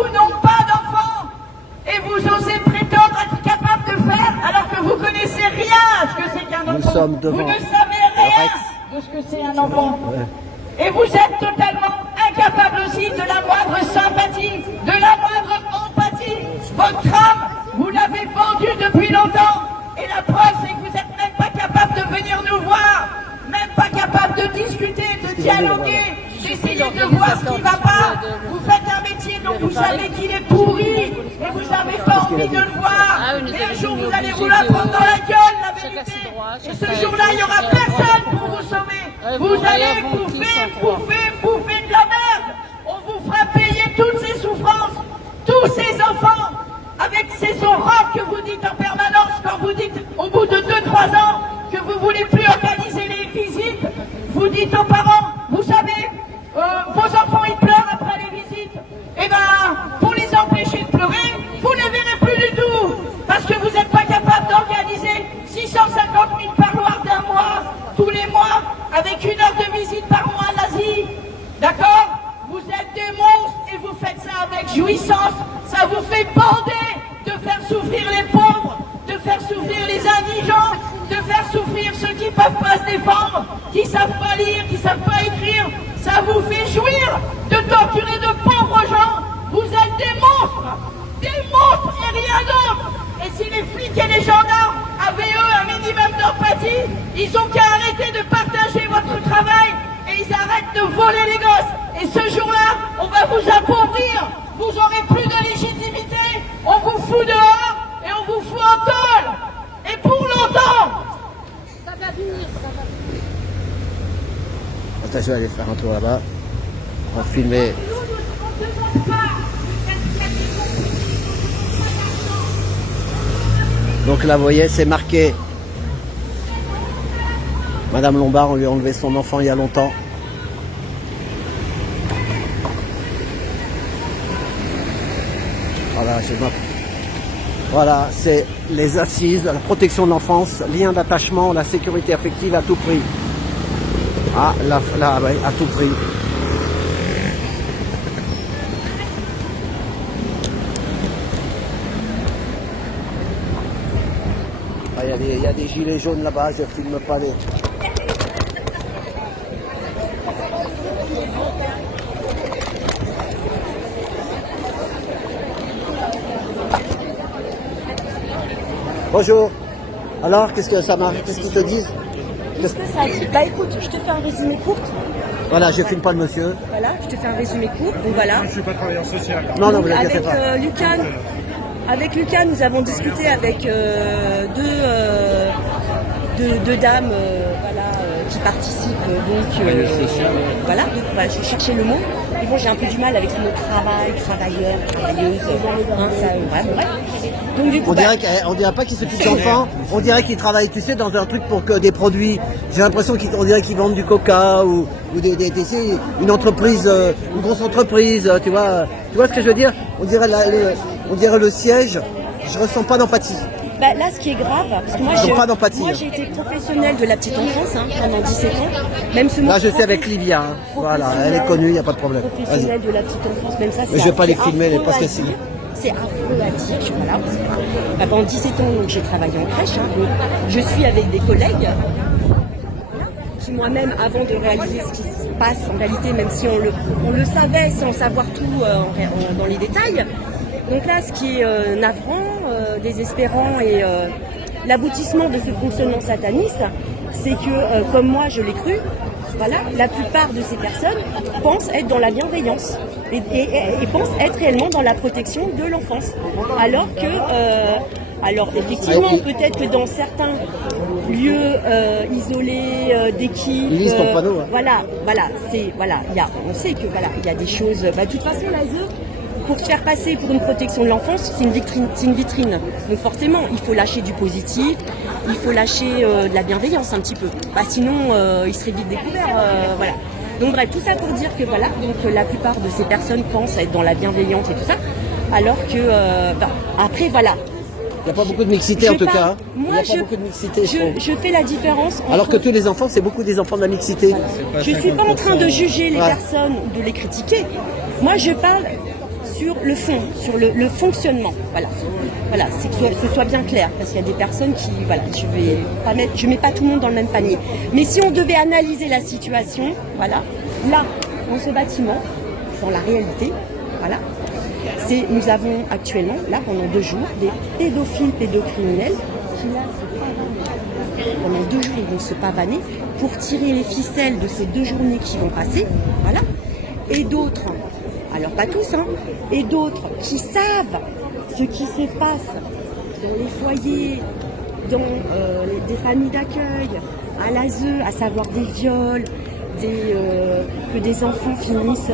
n'ont pas d'enfants et vous osez prétendre être capable de faire alors que vous connaissez rien à ce que c'est qu'un enfant. Nous sommes devant vous ne savez rien de ce que c'est un enfant. Et vous êtes totalement incapable aussi de la moindre sympathie, de la moindre empathie. Votre âme, vous l'avez vendue depuis longtemps. Et la preuve, c'est que vous n'êtes même pas capable de venir nous voir, même pas capable de discuter, de dialoguer, d'essayer de voir ce qui ne va pas. Vous faites un métier dont vous savez qu'il est pourri, et vous n'avez pas envie de le voir. Et un jour, vous allez vous la prendre dans la gueule, la vérité. Et ce jour-là, il n'y aura personne pour vous sauver. Vous allez bouffer de la merde. On vous fera payer toutes ces souffrances, tous ces enfants, avec ces horreurs que vous dites en permanence quand vous dites au bout de 2-3 ans que vous ne voulez plus organiser les visites. Vous dites aux parents, vous savez, vos enfants ils pleurent après les visites. Et bien, pour les empêcher de pleurer, vous ne les verrez plus du tout. Parce que vous n'êtes pas capable d'organiser 650 000 parloirs d'un mois, tous les mois, avec 1 heure de visite par mois à l'Asie. D'accord? Vous êtes des monstres et vous faites ça avec jouissance. Ça vous fait bander de faire souffrir les pauvres, de faire souffrir les indigents, de faire souffrir ceux qui ne peuvent pas se défendre, qui ne savent pas lire, qui ne savent pas écrire. Ça vous fait jouir de torturer de pauvres gens. Vous êtes des monstres et rien d'autre. Et si les flics et les gendarmes avaient eux un minimum d'empathie, ils ont qu'à arrêter de partager votre travail et ils arrêtent de voler les gosses. Et ce jour-là, on va vous appauvrir. Vous n'aurez plus de légitimité. On vous fout dehors et on vous fout en tôle. Et pour longtemps. Ça va venir, ça va venir. Attends, je vais aller faire un tour là-bas. On va filmer. Donc là, vous voyez, c'est marqué. Madame Lombard, on lui a enlevé son enfant il y a longtemps. Voilà, voilà, c'est les assises, la protection de l'enfance, lien d'attachement, la sécurité affective à tout prix. Ah, là, ouais, à tout prix. Ah, il y a des gilets jaunes là-bas, je filme pas les... Bonjour. Alors, qu'est-ce que ça marche? Qu'est-ce qu'ils te disent? Qu'est-ce que ça dit? Bah écoute, je te fais un résumé court. Voilà, je filme pas le monsieur. Voilà, je te fais un résumé court. Donc voilà. Je ne suis pas travailleur social. Non, non, Donc, vous inquiétez pas. Avec Lucas, nous avons discuté avec deux dames qui participent. Voilà, donc voilà, je cherchais le mot. Et bon, j'ai un peu du mal avec ce mot travail, travailleur, travailleuse. Bref. Donc, du coup, On dirait pas qu'ils s'occupent d'enfants, on dirait qu'ils travaillent, tu sais, dans un truc pour que des produits. J'ai l'impression qu'on dirait qu'ils vendent du coca ou une entreprise, une grosse entreprise, tu vois ce que je veux dire? On dirait le siège, je ressens pas d'empathie. Bah, là, ce qui est grave, parce que moi j'ai été professionnelle de la petite enfance pendant 17 ans. Même ce mot là, je suis avec Livia. Voilà, elle est connue, il n'y a pas de problème. Professionnelle de la petite enfance, même ça, c'est. Mais je vais pas les filmer, parce que si. C'est affreux à dire, voilà. Bah, pendant 17 ans, donc, j'ai travaillé en crèche. Je suis avec des collègues qui, moi-même, avant de réaliser ce qui se passe, en réalité, même si on le savait sans savoir tout dans les détails. Donc là, ce qui est navrant, désespérant et l'aboutissement de ce fonctionnement sataniste, c'est que, comme moi je l'ai cru, voilà, la plupart de ces personnes pensent être dans la bienveillance et pensent être réellement dans la protection de l'enfance. Alors que, alors effectivement, peut-être que dans certains lieux isolés d'équipes, voilà, on sait que il y a des choses. De toute façon, l'ASE, pour se faire passer pour une protection de l'enfance, c'est une vitrine. Donc forcément, il faut lâcher du positif, il faut lâcher de la bienveillance un petit peu. Sinon, il serait vite découvert. Voilà. Donc bref, tout ça pour dire que voilà, donc la plupart de ces personnes pensent être dans la bienveillance et tout ça, alors que après voilà. Il n'y a pas beaucoup de mixité en tout cas. Moi, il n'y a pas beaucoup de mixité. Je fais la différence. Alors que tous les enfants, c'est beaucoup des enfants de la mixité. Je ne suis pas en train de juger les personnes ou de les critiquer. Moi, je parle sur le fond, sur le fonctionnement. Voilà, c'est que ce soit bien clair, parce qu'il y a des personnes qui, voilà, je mets pas tout le monde dans le même panier. Mais si on devait analyser la situation, voilà, là, dans ce bâtiment, dans la réalité, voilà, nous avons actuellement, là, pendant 2 jours, des pédocriminels qui, là, pendant 2 jours, ils vont se pavaner pour tirer les ficelles de ces 2 journées qui vont passer, voilà, et d'autres, alors pas tous, hein, et d'autres qui savent ce qui se passe dans les foyers, dans des familles d'accueil, à l'ASE, à savoir des viols, que des enfants finissent